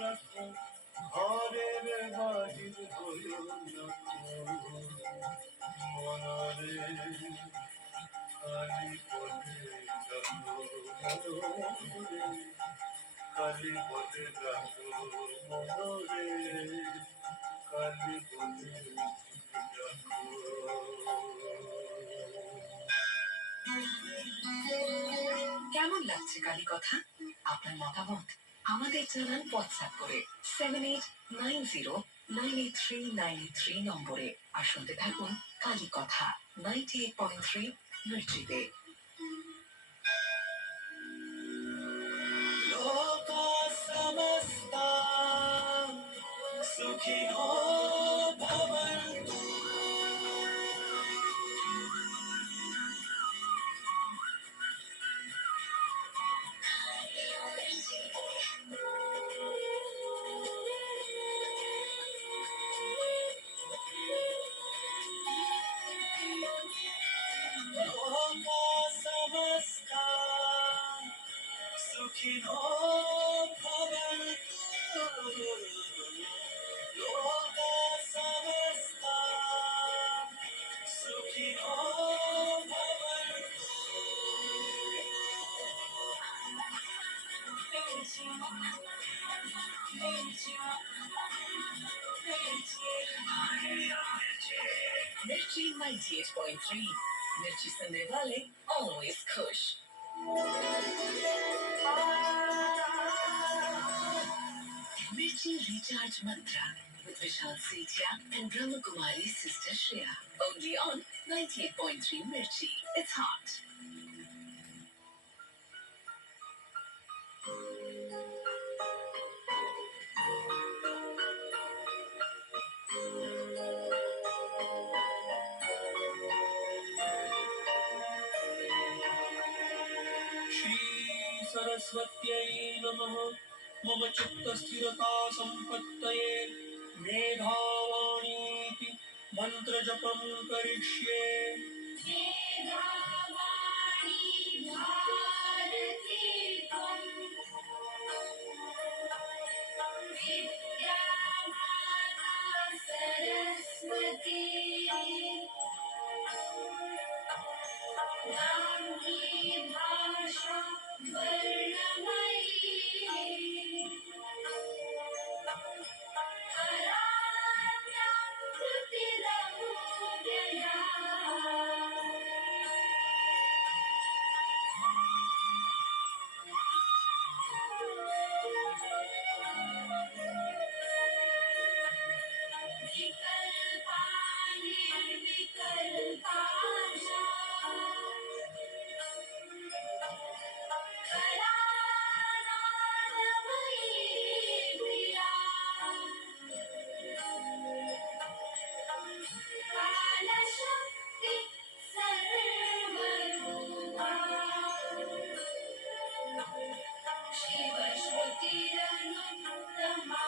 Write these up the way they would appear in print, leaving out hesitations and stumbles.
রাখো, ঘরের বাহির হইও না মনরে, কালী পথে যাবো মনরে, কালী পথে যাবো মনরে, কালী পথে যাবো। কেমন লাগছে কালী কথা? আপনার মতামত আমাদের জানান হোয়াটসঅ্যাপ করে 7890983983 নম্বরে। আর শুনতে থাকুন কালী কথা 98.3 মির্চিতে। লোকা সমস্তা সুখিনো ভবন্তু। लोका समस्ता सुखिनो भवन्तु, लोका समस्ता सुखिनो भवन्तु। मिर्ची 98.3 मिर्ची सुनने वाले ऑलवेज खुश। Mirchi Recharge Mantra with Vishal Sethia and Brahma Kumari Sister Shreya. Only on 98.3 Mirchi. It's hot. Shri सरस्वत्यै नमः। मम चित्तस्थिरता सम्पत्तये मेधावाणीति मन्त्रजपं करिष्ये। मेधावाणी भारती त्वं विद्या माता सरस्वती ब्राह्मी भाषा वर्णमयी करात्या कृतिरमूर्तया विकल्पानि विकल्पाशा कलानादमयी प्रिया कालशक्ति सर्वरूपा शिवश्रुतिरनुत्तमा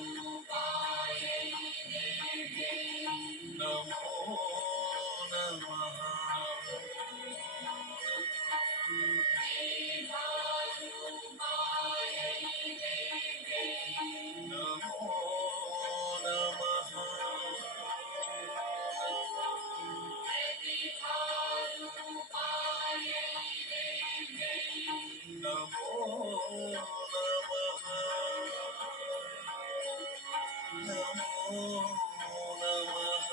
प्रज्ञारूपायै देव्यै नमो नमः। देवारूपायै देव्यै नमो नमः। प्रतिभारूपायै देव्यै नमो नमः। नमो नमः।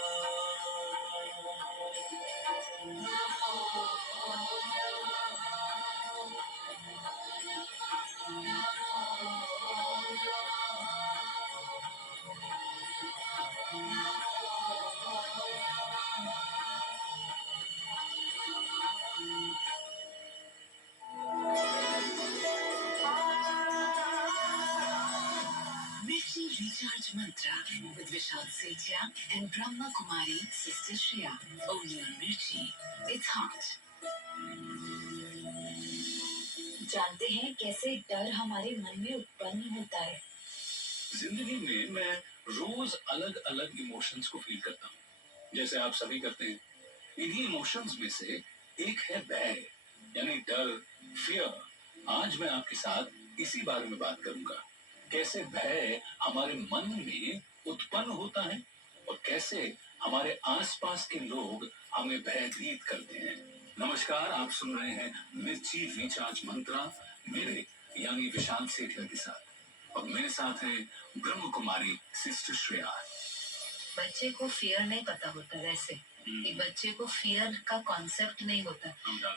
Mirchi Recharge Mantra with Vishal Sethia and Brahma Kumari Sister Shreya. Only on Mirchi. It's hot. जानते हैं कैसे डर हमारे मन में उत्पन्न होता है? जिंदगी में मैं रोज अलग अलग इमोशंस को फील करता हूँ, जैसे आप सभी करते हैं। इन्हीं इमोशंस में से एक है भय, यानी डर, फियर। आज मैं आपके साथ इसी बारे में बात करूंगा, कैसे भय हमारे मन में उत्पन्न होता है और कैसे हमारे आसपास के लोग हमें भयभीत करते हैं। नमस्कार, आप सुन रहे हैं मिर्ची रिचार्ज मंत्रा, मेरे यानी विशाल सेठिया के साथ, और मेरे साथ है ब्रह्म कुमारी सिस्टर श्रेया। बच्चे को फियर नहीं पता होता। वैसे एक बच्चे को फियर का कॉन्सेप्ट नहीं होता।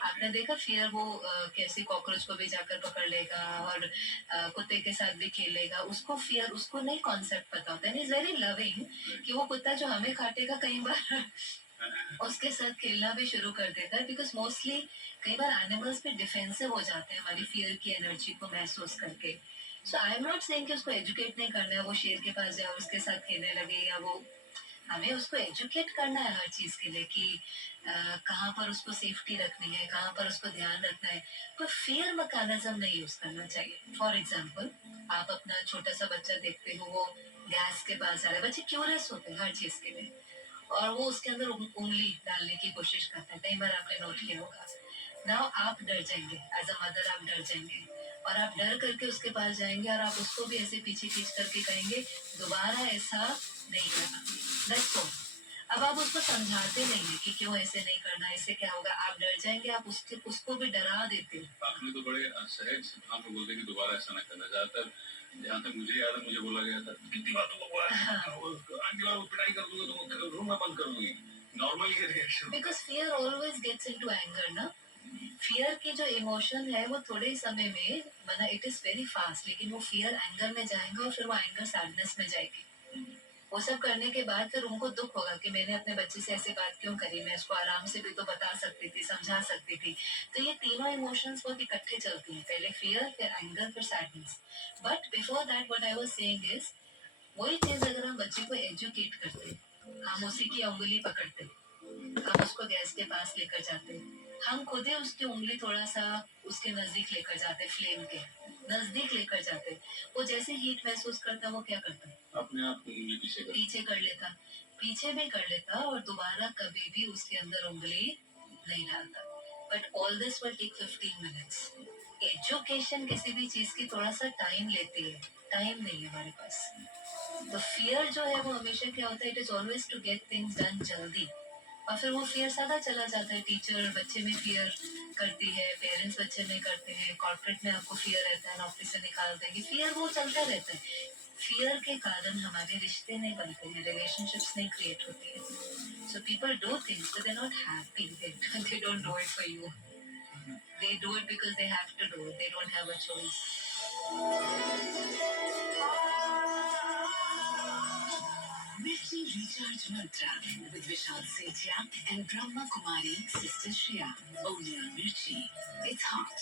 आपने देखा फियर वो कैसे कॉकरोच को भी जाकर पकड़ लेगा और कुत्ते के साथ भी खेलेगा। उसको फियर, उसको नहीं कॉन्सेप्ट पता होता है। इज वेरी लविंग कि वो कुत्ता जो हमें काटेगा कई बार उसके साथ खेलना भी शुरू कर देता है, बिकॉज मोस्टली कई बार एनिमल्स भी डिफेंसिव हो जाते हैं हमारी फियर की एनर्जी को महसूस करके। सो आई एम नॉट सेइंग कि उसको एजुकेट नहीं करना है, वो शेर के पास जाए उसके साथ खेलने लगे, या वो हमें उसको एजुकेट करना है हर चीज के लिए कि कहाँ पर उसको सेफ्टी रखनी है, कहाँ पर उसको ध्यान रखना है। पर फियर मैकेनिज्म नहीं यूज करना चाहिए। फॉर एग्जाम्पल, आप अपना छोटा सा बच्चा देखते हो, वो गैस के पास आ रहा है। बच्चे क्यूरियस होते हैं हर चीज के लिए, और वो उसके अंदर उंगली डालने की कोशिश करता है। कई बार आपने नोट किया होगा। नाउ आप डर जाएंगे, एज अ मदर आप डर जाएंगे, और आप डर करके उसके पास जाएंगे और आप उसको भी ऐसे पीछे खींच करके कहेंगे दोबारा ऐसा नहीं करना। That's all. अब आप उसको समझाते नहीं है कि क्यों ऐसे नहीं करना, इससे क्या होगा। आप डर जाएंगे, आप उसको भी डरा देते हो। आपने तो बड़े सहज सिद्धांत में बोलते कि दोबारा ऐसा ना करना। ज्यादातर जहाँ तक मुझे याद है, मुझे बोला गया था कितनी बातों को हुआ है, अगली बार वो पिटाई कर दूंगा तो रोना बंद कर दूंगी। नॉर्मल ये reaction, because fear always gets into anger ना। फियर की जो इमोशन है वो थोड़े ही समय में, मतलब इट इज वेरी फास्ट, लेकिन वो फियर एंगर में जाएगा और फिर वो एंगर सैडनेस में जाएगी। वो सब करने के बाद फिर उनको दुख होगा कि मैंने अपने बच्चे से ऐसी बात क्यों करी, मैं इसको आराम से भी तो बता सकती थी, समझा सकती थी। तो ये तीनों इमोशंस बहुत इकट्ठे चलती हैं, पहले फियर, फिर एंगर, फिर sadness. But before that what I was saying is, वही चीज अगर हम बच्चे को एजुकेट करते, हम उसी की उंगली पकड़ते, हम उसको गैस के पास लेकर जाते, हम खुद ही उसकी उंगली थोड़ा सा उसके नजदीक लेकर जाते, फ्लेम के नजदीक लेकर जाते, वो जैसे हीट महसूस करता, वो क्या करता, अपने आप उंगली पीछे कर लेता, पीछे भी कर लेता, और दोबारा कभी भी उसके अंदर उंगली नहीं डालता। But all this will take 15 minutes. Education किसी भी चीज की थोड़ा सा टाइम लेती है, टाइम नहीं है हमारे पास। तो फियर जो है वो हमेशा क्या होता है, it is always to get things done जल्दी, और फिर वो फियर सदा चला जाता है। टीचर बच्चे में फियर करती है, पेरेंट्स बच्चे में करते हैं, कॉर्पोरेट में आपको फियर रहता है, ऑफिस से निकाल देंगे, फियर वो चलता रहता है। फियर के कारण हमारे रिश्ते नहीं बनते हैं, रिलेशनशिप्स नहीं क्रिएट होती है। So people do things but they not happy, they don't do it for you, they do it because they have to do it, they don't have a choice. Mirchi Recharge Mantra with Vishal Sethia and Brahma Kumari Sister Shreya. Only on Mirchi. It's hot.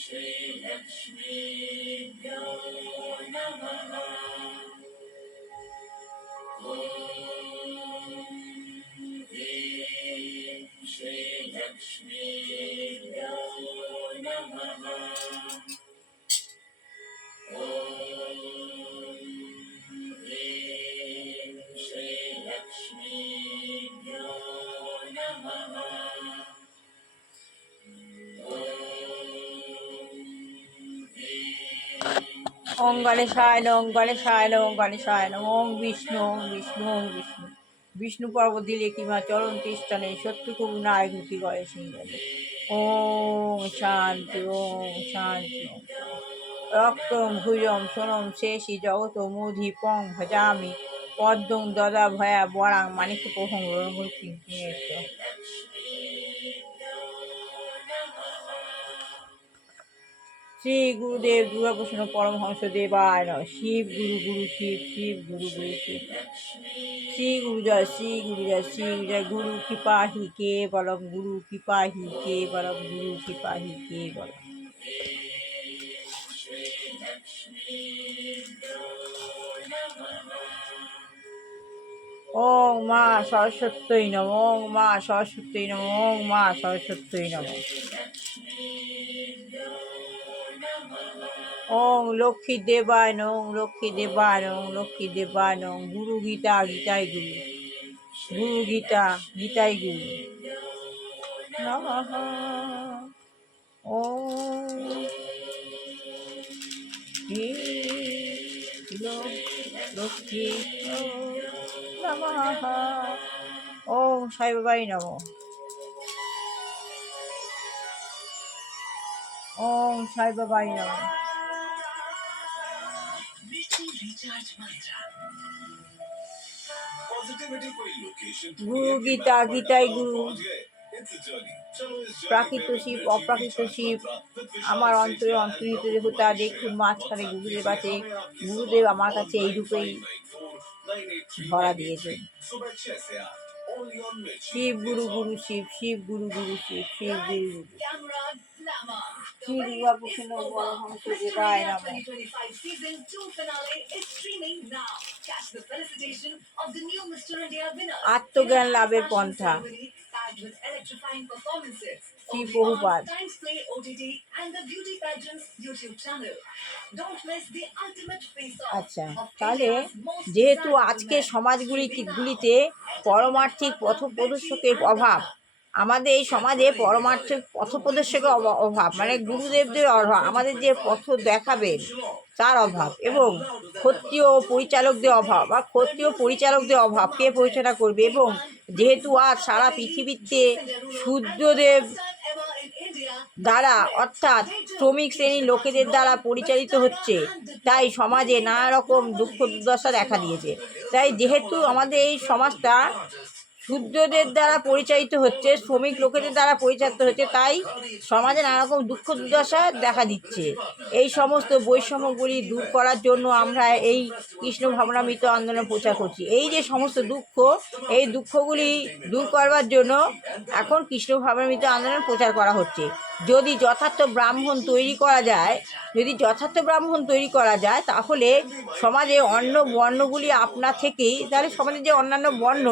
Shri Lakshmi Namaha. Om Shri Lakshmi Namaha. Om Shri Lakshmi Namaha. ওম গণেশায় নম গণেশায় নম গণেশায় নম ওম বিষ্ণু ওম বিষ্ণু ওম বিষ্ণু বিষ্ণু পর্বত দিলে কিমা চরণ তিষ্ঠানে শত্রুকুম নায়ক গয়ে সিংহনে ওম শান্তি ওম শান্তি ওম রক্তম ভুজম সোনম শেষি জগত মুধি পং ভজামি পদ্মং দদা ভয়া বরাং মানিক পোহং রণমূর্তি শ্রী গুরুদেব দুর্গাপ্রসন্ন পরমহংস দেবায় নমঃ। শিব গুরু গুরু শিব, শিব গুরু গুরু শিব। শ্রী গুরু জয়, শ্রী গুরু জয়, শ্রী গুরু জয়। গুরু কৃপাহি কেবলম, গুরু কৃপাহি কেবলম, গুরু কৃপাহি কেবলম। ওং মা সরস্বত্যই নমঃ, ওং মা সরস্বত্যই নমঃ, ওং মা সরস্বত্যই নমঃ। ওং লক্ষ্মী দেবায় নমঃ, ওং লক্ষ্মী দেবায় নমঃ, ওং লক্ষ্মী দেবায় নমঃ। গুরু গীতা, গীতাই গুরু, গুরু গীতা, গীতাই গুরু নমঃ। ওম লক্ষ্মী নমঃ। ওম সাই বাবাই নমঃ। ওম সাই বাবাই নমঃ। গুরু গীতা, গীতাই গুরু। প্রাকৃত শিব, অপ্রাকৃত শিব আমার অন্তরে অন্তর্নিহিত দেবতা। দেখুন মাঝখানে গুরুদেব আছে। গুরুদেব আমার কাছে এই রূপেই ধরা দিয়েছেন। শিব গুরু গুরু শিব, শিব গুরু গুরু শিব, শিব গুরু গুরু। শ্রী দুর্গাপ্রসন্ন পরমহংস দেবায় নমঃ। আত্মজ্ঞান লাভের পন্থা, শ্রী প্রভুপাদ। আচ্ছা, তাহলে যেহেতু আজকে সমাজগুলিতে পরমার্থিক পথপ্রদর্শকের অভাব, আমাদের এই সমাজে পরমার্থিক পথপ্রদর্শকের অভাব, মানে গুরুদেবদের অভাব, আমাদের যে পথ দেখাবেন তার অভাব, এবং ক্ষত্রিয় পরিচালকদের অভাব বা ক্ষত্রিয় পরিচালকদের অভাব, কে পরিচালনা করবে? এবং যেহেতু আজ সারা পৃথিবীতে শূদ্রদের দ্বারা, অর্থাৎ শ্রমিক শ্রেণীর লোকেদের দ্বারা পরিচালিত হচ্ছে, তাই সমাজে নানা রকম দুঃখ দুর্দশা দেখা দিয়েছে। তাই যেহেতু আমাদের এই সমাজটা শূদ্রদের দ্বারা পরিচালিত হচ্ছে, শ্রমিক লোকেদের দ্বারা পরিচালিত হচ্ছে, তাই সমাজে নানা রকম দুঃখ দুর্দশা দেখা দিচ্ছে। এই সমস্ত বৈষম্যগুলি দূর করার জন্য আমরা এই কৃষ্ণ ভাবনামৃত আন্দোলন প্রচার করছি। এই যে সমস্ত দুঃখ, এই দুঃখগুলি দূর করবার জন্য এখন কৃষ্ণ ভাবনামৃত আন্দোলন প্রচার করা হচ্ছে। যদি যথার্থ ব্রাহ্মণ তৈরি করা যায়, তাহলে সমাজে অন্য বর্ণগুলি আপনা থেকেই, তাহলে সমাজে যে অন্যান্য বর্ণ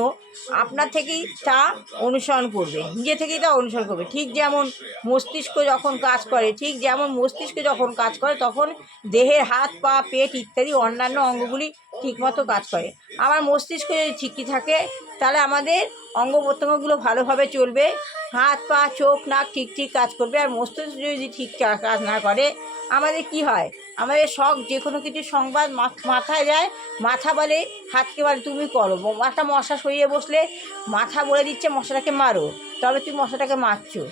আপনা থেকেই তা অনুসরণ করবে, নিজে থেকেই তা অনুসরণ করবে। ঠিক যেমন মস্তিষ্ক যখন কাজ করে, তখন দেহের হাত পা পেট ইত্যাদি অন্যান্য অঙ্গগুলি ঠিকমতো কাজ করে। আমার মস্তিষ্ক যদি ঠিকই থাকে, তাহলে আমাদের অঙ্গ প্রত্যঙ্গগুলো ভালোভাবে চলবে, হাত পা চোখ নাক ঠিক কাজ করবে। আর মস্তিষ্ক যদি ঠিক কাজ না করে, আমাদের কি হয়? আমাদের যে কোনো কিছু সংবাদ মাথায় যায়, মাথা বলে হাতকে বলে তুমি করো। একটা মশা সরিয়ে বসলে মাথা বলে দিচ্ছে মশাটাকে মারো, তবে তুমি মশাটাকে মারছো।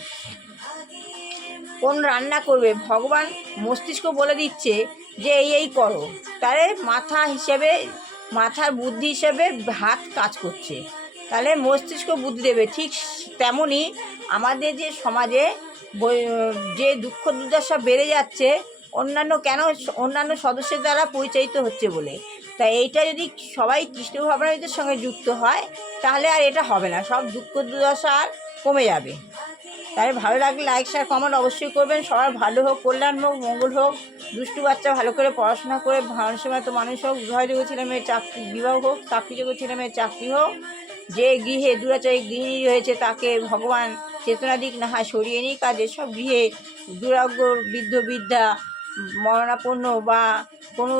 কোন রান্না করবে, ভগবান মস্তিষ্ক বলে দিচ্ছে যে এই করো, তাহলে মাথার বুদ্ধি হিসেবে হাত কাজ করছে, তাহলে মস্তিষ্ক বুদ্ধি দেবে। ঠিক তেমনই আমাদের যে সমাজে যে দুঃখ দুর্দশা বেড়ে যাচ্ছে, অন্যান্য সদস্যের দ্বারা পরিচালিত হচ্ছে বলে। তাই এইটা যদি সবাই কৃষ্ণ ভাবনামৃতের সঙ্গে যুক্ত হয়, তাহলে আর এটা হবে না, সব দুঃখ দুর্দশা আর কমে যাবে। তাই ভালো লাগলে লাইক শেয়ার কমেন্ট অবশ্যই করবেন। সবার ভালো হোক, কল্যাণ হোক, মঙ্গল হোক। দুষ্টু বাচ্চা ভালো করে পড়াশোনা করে মানুষের মতো মানুষ হোক। বিবাহযোগ্য ছেলে মেয়ের বিবাহ হোক, চাকরিযোগ্য ছেলে মেয়ের চাকরি হোক। যে গৃহে দুরাচারী গৃহিণী রয়েছে, তাকে ভগবান চেতনা দিক, না হয় সরিয়ে নিক। আর যেসব গৃহে দুরাগ্য বৃদ্ধ বৃদ্ধা মরণাপন্ন বা কোনো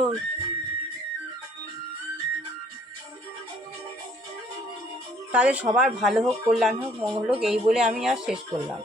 তাদের সবার ভালো হোক, কল্যাণ হোক, মঙ্গল হোক, এই বলে আমি আর শেষ করলাম।